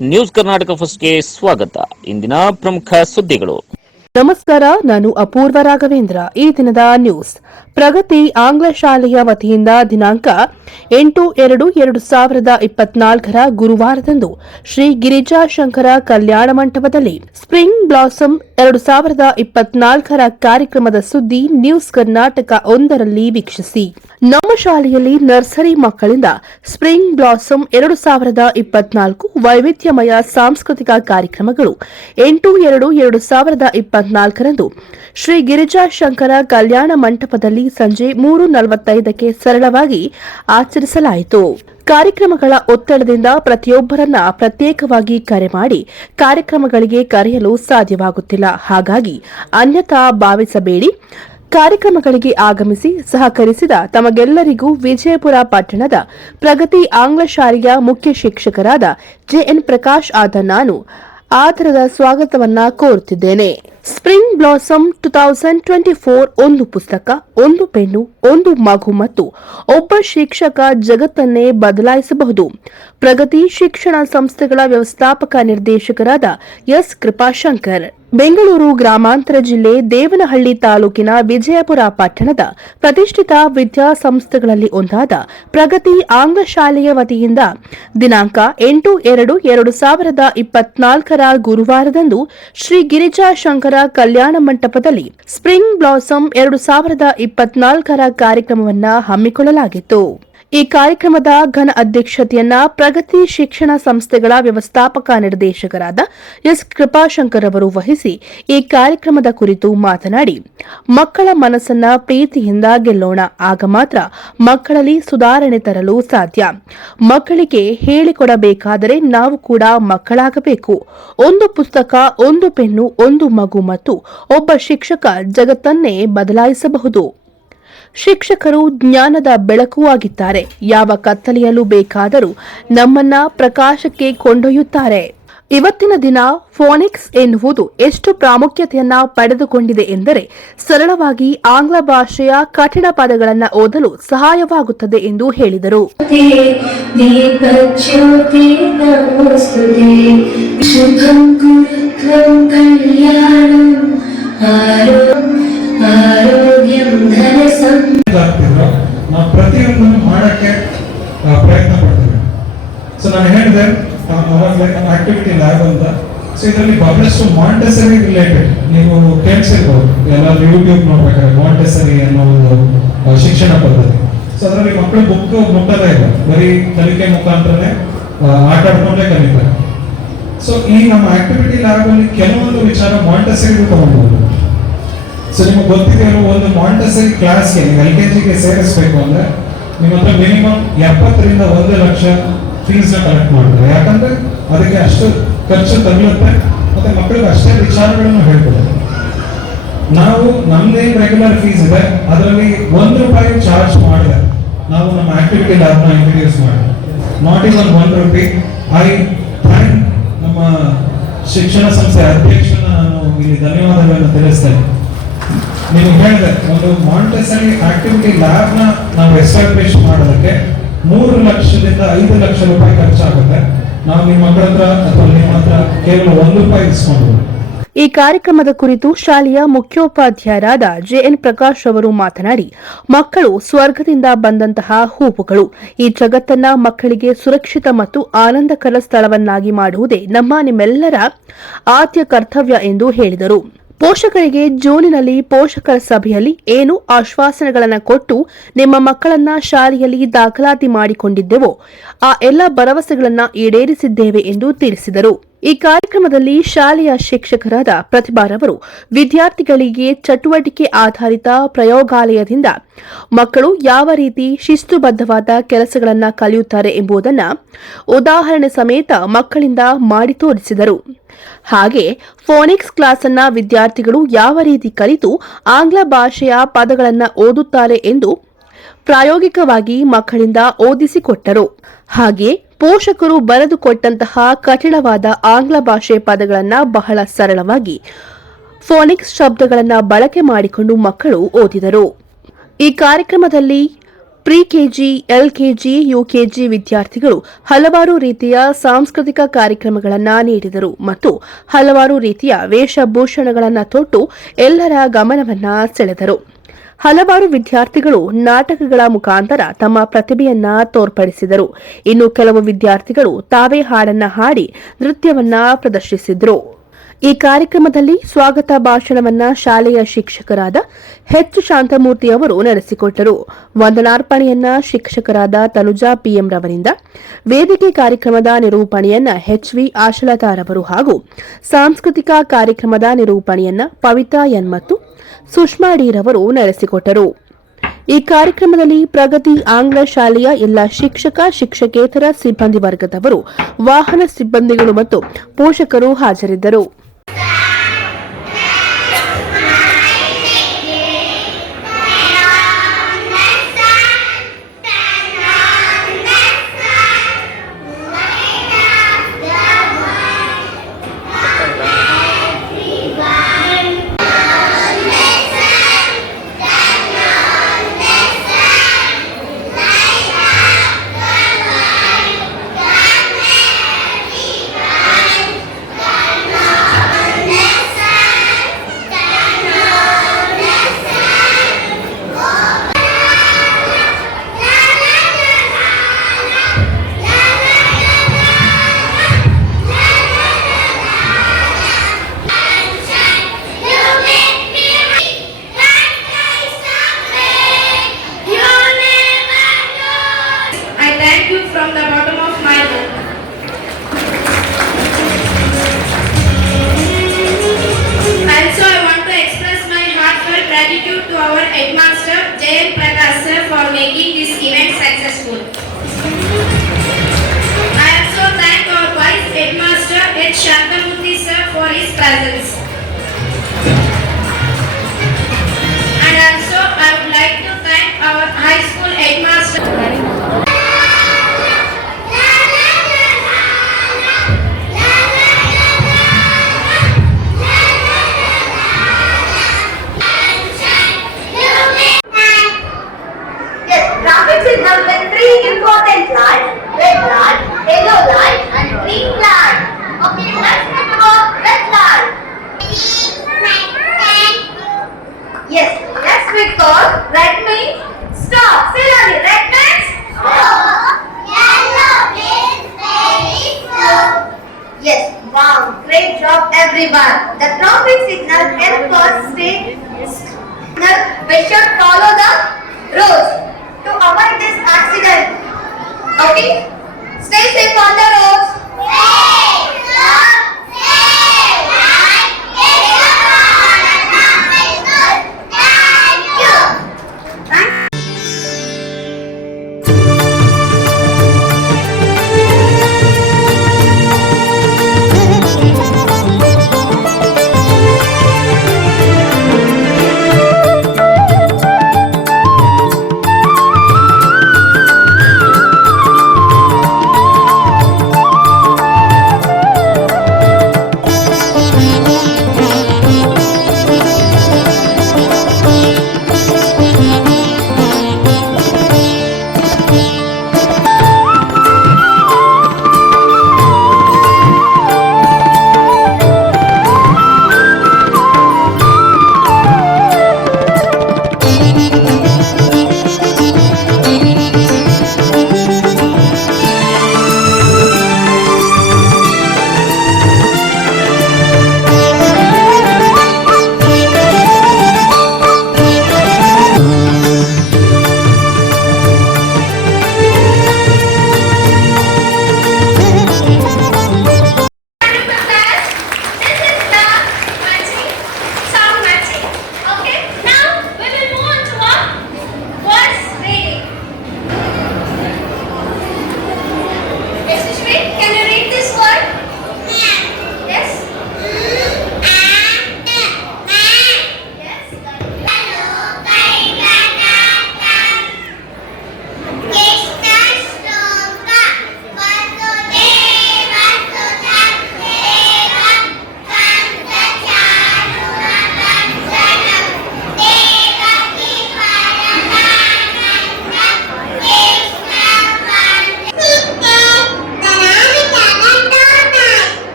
News Karnataka ಫಸ್ಟ್ಗೆ ಸ್ವಾಗತ. ಇಂದಿನ ಪ್ರಮುಖ ಸುದ್ದಿಗಳು. ನಮಸ್ಕಾರ, ನಾನು ಅಪೂರ್ವ ರಾಘವೇಂದ್ರ. ಈ ದಿನದ ನ್ಯೂಸ್. ಪ್ರಗತಿ ಆಂಗ್ಲ ಶಾಲೆಯ ವತಿಯಿಂದ ದಿನಾಂಕ 8/2/2024 ಗುರುವಾರದಂದು ಶ್ರೀ ಗಿರಿಜಾಶಂಕರ ಕಲ್ಯಾಣ ಮಂಟಪದಲ್ಲಿ ಸ್ಪ್ರಿಂಗ್ ಬ್ಲಾಸಮ್ 2024 ಕಾರ್ಯಕ್ರಮದ ಸುದ್ದಿ ನ್ಯೂಸ್ ಕರ್ನಾಟಕ 1ರಲ್ಲಿ ವೀಕ್ಷಿಸಿ. ನಮ್ಮ ಶಾಲೆಯಲ್ಲಿ ನರ್ಸರಿ ಮಕ್ಕಳಿಂದ ಸ್ಪ್ರಿಂಗ್ ಬ್ಲಾಸಮ್ 2024 ವೈವಿಧ್ಯಮಯ ಸಾಂಸ್ಕೃತಿಕ ಕಾರ್ಯಕ್ರಮಗಳು 8/2/2024 ಶ್ರೀ ಗಿರಿಜಾಶಂಕರ ಕಲ್ಯಾಣ ಮಂಟಪದಲ್ಲಿ ಸಂಜೆ 3:45ಕ್ಕೆ ಸರಳವಾಗಿ ಆಚರಿಸಲಾಯಿತು. ಕಾರ್ಯಕ್ರಮಗಳ ಒತ್ತಡದಿಂದ ಪ್ರತಿಯೊಬ್ಬರನ್ನ ಪ್ರತ್ಯೇಕವಾಗಿ ಕರೆ ಮಾಡಿ ಕಾರ್ಯಕ್ರಮಗಳಿಗೆ ಕರೆಯಲು ಸಾಧ್ಯವಾಗುತ್ತಿಲ್ಲ. ಹಾಗಾಗಿ ಅನ್ಯಥಾ ಭಾವಿಸಬೇಡಿ. ಕಾರ್ಯಕ್ರಮಗಳಿಗೆ ಆಗಮಿಸಿ ಸಹಕರಿಸಿದ ತಮಗೆಲ್ಲರಿಗೂ ವಿಜಯಪುರ ಪಟ್ಟಣದ ಪ್ರಗತಿ ಆಂಗ್ಲ ಶಾಲೆಯ ಮುಖ್ಯ ಶಿಕ್ಷಕರಾದ ಜೆಎನ್ ಪ್ರಕಾಶ್ ಆದ ನಾನು ಆದರದ ಸ್ವಾಗತವನ್ನ ಕೋರುತ್ತಿದ್ದೇನೆ. ಸ್ಪ್ರಿಂಗ್ ಬ್ಲಾಸಮ್ 2024 ಒಂದು ಪುಸ್ತಕ, ಒಂದು ಪೆನ್ನು, ಒಂದು ಮಗು ಮತ್ತು ಒಬ್ಬ ಶಿಕ್ಷಕ ಜಗತ್ತನ್ನೇ ಬದಲಾಯಿಸಬಹುದು. ಪ್ರಗತಿ ಶಿಕ್ಷಣ ಸಂಸ್ಥೆಗಳ ವ್ಯವಸ್ಥಾಪಕ ನಿರ್ದೇಶಕರಾದ ಎಸ್ ಕೃಪಾಶಂಕರ್. ಬೆಂಗಳೂರು ಗ್ರಾಮಾಂತರ ಜಿಲ್ಲೆ ದೇವನಹಳ್ಳಿ ತಾಲೂಕಿನ ವಿಜಯಪುರ ಪಟ್ಟಣದ ಪ್ರತಿಷ್ಠಿತ ವಿದ್ಯಾಸಂಸ್ಥೆಗಳಲ್ಲಿ ಒಂದಾದ ಪ್ರಗತಿ ಆಂಗ್ಲ ಶಾಲೆಯ ವತಿಯಿಂದ ದಿನಾಂಕ 8/2/2024 ಗುರುವಾರದಂದು ಶ್ರೀ ಗಿರಿಜಾಶಂಕರ ಕಲ್ಯಾಣ ಮಂಟಪದಲ್ಲಿ ಸ್ಪ್ರಿಂಗ್ ಬ್ಲಾಸಮ್ 2024 ಕಾರ್ಯಕ್ರಮವನ್ನು ಹಮ್ಮಿಕೊಳ್ಳಲಾಗಿತ್ತು. ಈ ಕಾರ್ಯಕ್ರಮದ ಘನ ಅಧ್ಯಕ್ಷತೆಯನ್ನ ಪ್ರಗತಿ ಶಿಕ್ಷಣ ಸಂಸ್ಥೆಗಳ ವ್ಯವಸ್ಥಾಪಕ ನಿರ್ದೇಶಕರಾದ ಎಸ್ ಕೃಪಾಶಂಕರ್ ಅವರು ವಹಿಸಿ ಈ ಕಾರ್ಯಕ್ರಮದ ಕುರಿತು ಮಾತನಾಡಿ, ಮಕ್ಕಳ ಮನಸ್ಸನ್ನ ಪ್ರೀತಿಯಿಂದ ಗೆಲ್ಲೋಣ, ಆಗ ಮಾತ್ರ ಮಕ್ಕಳಲ್ಲಿ ಸುಧಾರಣೆ ತರಲು ಸಾಧ್ಯ. ಮಕ್ಕಳಿಗೆ ಹೇಳಿಕೊಡಬೇಕಾದರೆ ನಾವು ಕೂಡ ಮಕ್ಕಳಾಗಬೇಕು. ಒಂದು ಪುಸ್ತಕ, ಒಂದು ಪೆನ್ನು, ಒಂದು ಮಗು ಮತ್ತು ಒಬ್ಬ ಶಿಕ್ಷಕ ಜಗತ್ತನ್ನೇ ಬದಲಾಯಿಸಬಹುದು. ಶಿಕ್ಷಕರು ಜ್ಞಾನದ ಬೆಳಕು ಆಗಿದ್ದಾರೆ. ಯಾವ ಕತ್ತಲೆಯಲ್ಲೂ ಬೇಕಾದರೂ ನಮ್ಮನ್ನ ಪ್ರಕಾಶಕ್ಕೆ ಕೊಂಡೊಯ್ಯುತ್ತಾರೆ. ಇವತ್ತಿನ ದಿನ ಫೋನಿಕ್ಸ್ ಎನ್ನುವುದು ಎಷ್ಟು ಪ್ರಾಮುಖ್ಯತೆಯನ್ನ ಪಡೆದುಕೊಂಡಿದೆ ಎಂದರೆ ಸರಳವಾಗಿ ಆಂಗ್ಲ ಭಾಷೆಯ ಕಠಿಣ ಪದಗಳನ್ನು ಓದಲು ಸಹಾಯವಾಗುತ್ತದೆ ಎಂದು ಹೇಳಿದರು. ನಾವು ಪ್ರತಿಯೊಂದನ್ನು ಮಾಡಕ್ಕೆ ಪ್ರಯತ್ನ ಪಡ್ತೀವಿ. ಸೊ ನಾನು ಹೇಳಿದೆ ಆಕ್ಟಿವಿಟಿ ಲ್ಯಾಬ್ ಅಂತ. ಸೊ ಇದರಲ್ಲಿ ಬಹಳಷ್ಟು ಮಾಂಟೆಸರಿ ರಿಲೇಟೆಡ್ ನೀವು ಕೇಳಿಸಿರ್ಬೋದು, ಎಲ್ಲರೂ ಯೂಟ್ಯೂಬ್ ನೋಡ್ಬೇಕಾದ್ರೆ ಮಾಂಟೆಸರಿ ಅನ್ನೋ ಒಂದು ಶಿಕ್ಷಣ ಪದ್ಧತಿ. ಸೊ ಅದರಲ್ಲಿ ಮಕ್ಕಳು ಬುಕ್ ಮುಟ್ಟೋದೇ ಇಲ್ಲ, ಬರೀ ಕಲಿಕೆ ಮುಖಾಂತರನೇ ಆಟ ಆಡ್ಕೊಂಡೇ ಕಲಿತಾರೆ. ಸೊ ಈ ನಮ್ಮ ಆಕ್ಟಿವಿಟಿ ಲ್ಯಾಬ್ ಅಲ್ಲಿ ಕೆಲವೊಂದು ವಿಚಾರ ಮಾಂಟೆಸರಿ ತಗೊಂಡ್ಬೋದು. ಸೊ ನಿಮಗೆ ಗೊತ್ತಿದೆ, ಒಂದು ಮಾಂಟೆಸರಿ ಕ್ಲಾಸ್ಗೆ ನೀವು LKGಗೆ ಸೇರಿಸಬೇಕು ಅಂದ್ರೆ ನಿಮ್ಮ ಹತ್ರ ಮಿನಿಮಮ್ 70ರಿಂದ 1 ಲಕ್ಷ ಫೀಸ್ ಕಲೆಕ್ಟ್ ಮಾಡ್ತಾರೆ. ಯಾಕಂದ್ರೆ ಅದಕ್ಕೆ ಅಷ್ಟು ಖರ್ಚು ತಗಲುತ್ತೆ, ಮತ್ತೆ ಮಕ್ಕಳಿಗೆ ಅಷ್ಟೇ ವಿಚಾರಗಳನ್ನು ಹೇಳ್ಕೊಡುತ್ತೆ. ನಾವು ನಮ್ದೇನು ರೆಗ್ಯುಲರ್ ಫೀಸ್ ಇದೆ ಅದರಲ್ಲಿ ₹1 ಚಾರ್ಜ್ ಮಾಡಿದೆ ನಾವು ನಮ್ಮ ಆಕ್ಟಿವಿಟಿ ಲ್ಯಾಬ್ನ ಇಂಟ್ರೊಡ್ಯೂಸ್ ಮಾಡಿದೆ. Not even ₹1. ಐ ಥ್ಯಾಂಕ್ ನಮ್ಮ ಶಿಕ್ಷಣ ಸಂಸ್ಥೆ ಅಧ್ಯಕ್ಷನ ನಾನು ಇಲ್ಲಿ ಧನ್ಯವಾದಗಳನ್ನು ತಿಳಿಸ್ತೇನೆ. ನೀವು ಹೇಳಿದೆ, ಒಂದು ಮಾಂಟೆಸರಿ ಆಕ್ಟಿವಿಟಿ ಲ್ಯಾಬ್ ನಾವು ಎಸ್ಟಾಬ್ಲಿಷ್ ಮಾಡೋದಕ್ಕೆ 3 ಲಕ್ಷದಿಂದ 5 ಲಕ್ಷ ರೂಪಾಯಿ ಖರ್ಚಾಗುತ್ತೆ. ನಾವು ನಿಮ್ಮ ಮಕ್ಕಳ ಹತ್ರ ಅಥವಾ ನಿಮ್ಮ ಹತ್ರ ಕೇವಲ ₹1 ಇಸ್ಕೊಂಡು. ಈ ಕಾರ್ಯಕ್ರಮದ ಕುರಿತು ಶಾಲೆಯ ಮುಖ್ಯೋಪಾಧ್ಯಾಯರಾದ ಜೆಎನ್ ಪ್ರಕಾಶ್ ಅವರು ಮಾತನಾಡಿ, ಮಕ್ಕಳು ಸ್ವರ್ಗದಿಂದ ಬಂದಂತಹ ಹೂವುಗಳು. ಈ ಜಗತ್ತನ್ನ ಮಕ್ಕಳಿಗೆ ಸುರಕ್ಷಿತ ಮತ್ತು ಆನಂದಕರ ಸ್ಥಳವನ್ನಾಗಿ ಮಾಡುವುದೇ ನಿಮ್ಮೆಲ್ಲರ ಆದ್ಯ ಕರ್ತವ್ಯ ಎಂದು ಹೇಳಿದರು. ಪೋಷಕರಿಗೆ ಜೂನಿನಲ್ಲಿ ಪೋಷಕರ ಸಭೆಯಲ್ಲಿ ಏನು ಆಶ್ವಾಸನೆಗಳನ್ನು ಕೊಟ್ಟು ನಿಮ್ಮ ಮಕ್ಕಳನ್ನ ಶಾಲೆಯಲ್ಲಿ ದಾಖಲಾತಿ ಮಾಡಿಕೊಂಡಿದ್ದೆವೋ ಆ ಎಲ್ಲ ಭರವಸೆಗಳನ್ನ ಈಡೇರಿಸಿದ್ದೇವೆ ಎಂದು ತಿಳಿಸಿದರು. ಈ ಕಾರ್ಯಕ್ರಮದಲ್ಲಿ ಶಾಲೆಯ ಶಿಕ್ಷಕರಾದ ಪ್ರತಿಭಾರವರು ವಿದ್ಯಾರ್ಥಿಗಳಿಗೆ ಚಟುವಟಿಕೆ ಆಧಾರಿತ ಪ್ರಯೋಗಾಲಯದಿಂದ ಮಕ್ಕಳು ಯಾವ ರೀತಿ ಶಿಸ್ತುಬದ್ಧವಾದ ಕೆಲಸಗಳನ್ನು ಕಲಿಯುತ್ತಾರೆ ಎಂಬುದನ್ನು ಉದಾಹರಣೆ ಸಮೇತ ಮಕ್ಕಳಿಂದ ಮಾಡಿ ತೋರಿಸಿದರು. ಹಾಗೆ ಫೋನಿಕ್ಸ್ ಕ್ಲಾಸ್ ಅನ್ನ ವಿದ್ಯಾರ್ಥಿಗಳು ಯಾವ ರೀತಿ ಕಲಿತು ಆಂಗ್ಲ ಭಾಷೆಯ ಪದಗಳನ್ನು ಓದುತ್ತಾರೆ ಎಂದು ಪ್ರಾಯೋಗಿಕವಾಗಿ ಮಕ್ಕಳಿಂದ ಓದಿಸಿಕೊಟ್ಟರು. ಹಾಗೆ ಪೋಷಕರು ಬರೆದುಕೊಟ್ಟಂತಹ ಕಠಿಣವಾದ ಆಂಗ್ಲ ಭಾಷೆ ಪದಗಳನ್ನು ಬಹಳ ಸರಳವಾಗಿ ಫೋನಿಕ್ಸ್ ಶಬ್ದಗಳನ್ನು ಬಳಕೆ ಮಾಡಿಕೊಂಡು ಮಕ್ಕಳು ಓದಿದರು. ಈ ಕಾರ್ಯಕ್ರಮದಲ್ಲಿ ಪ್ರಿ ಕೆಜಿ, ಎಲ್ಕೆಜಿ, ಯುಕೆಜಿ ವಿದ್ಯಾರ್ಥಿಗಳು ಹಲವಾರು ರೀತಿಯ ಸಾಂಸ್ಕೃತಿಕ ಕಾರ್ಯಕ್ರಮಗಳನ್ನು ನೀಡಿದರು ಮತ್ತು ಹಲವಾರು ರೀತಿಯ ವೇಷಭೂಷಣಗಳನ್ನು ತೊಟ್ಟು ಎಲ್ಲರ ಗಮನವನ್ನ ಸೆಳೆದರು. ಹಲವಾರು ವಿದ್ಯಾರ್ಥಿಗಳು ನಾಟಕಗಳ ಮುಖಾಂತರ ತಮ್ಮ ಪ್ರತಿಭೆಯನ್ನ ತೋರ್ಪಡಿಸಿದರು. ಇನ್ನು ಕೆಲವು ವಿದ್ಯಾರ್ಥಿಗಳು ತಾವೇ ಹಾಡನ್ನ ಹಾಡಿ ನೃತ್ಯವನ್ನ ಪ್ರದರ್ಶಿಸಿದರು. ಈ ಕಾರ್ಯಕ್ರಮದಲ್ಲಿ ಸ್ವಾಗತ ಭಾಷಣವನ್ನ ಶಾಲೆಯ ಶಿಕ್ಷಕರಾದ ಎಚ್ ಶಾಂತಮೂರ್ತಿ ಅವರು ನಡೆಸಿಕೊಟ್ಟರು. ವಂದನಾರ್ಪಣೆಯನ್ನ ಶಿಕ್ಷಕರಾದ ತನುಜಾ ಪಿಎಂ ರವರಿಂದ, ವೇದಿಕೆ ಕಾರ್ಯಕ್ರಮದ ನಿರೂಪಣೆಯನ್ನ ಎಚ್ವಿ ಆಶಲತಾರವರು ಹಾಗೂ ಸಾಂಸ್ಕೃತಿಕ ಕಾರ್ಯಕ್ರಮದ ನಿರೂಪಣೆಯನ್ನ ಪವಿತ್ರಾ ಎನ್ ಮತ್ತು ಸುಷ್ಮಾ ಡಿರವರು ನಡೆಸಿಕೊಟ್ಟರು. ಈ ಕಾರ್ಯಕ್ರಮದಲ್ಲಿ ಪ್ರಗತಿ ಆಂಗ್ಲ ಶಾಲೆಯ ಎಲ್ಲ ಶಿಕ್ಷಕ, ಶಿಕ್ಷಕೇತರ ಸಿಬ್ಬಂದಿ ವರ್ಗದವರು, ವಾಹನ ಸಿಬ್ಬಂದಿಗಳು ಮತ್ತು ಪೋಷಕರು ಹಾಜರಿದ್ದರು. From the bottom of my heart. Also, I want to express my heartfelt gratitude to our headmaster J.L. Prakash sir for making this event successful. I also thank our vice headmaster H. Shantamurthy sir for his presence. And also, I would like to thank our high school headmaster. Traffic signal with three important lights: red light, yellow light, and green light. Okay, let's remember red light. Yes, let's recall red means stop. Say it. Red means stop. Yellow means very slow. Yes, wow, great job everyone. The traffic signal helps us stay. We should follow the rules to avoid this accident. Okay? Stay safe on the roads.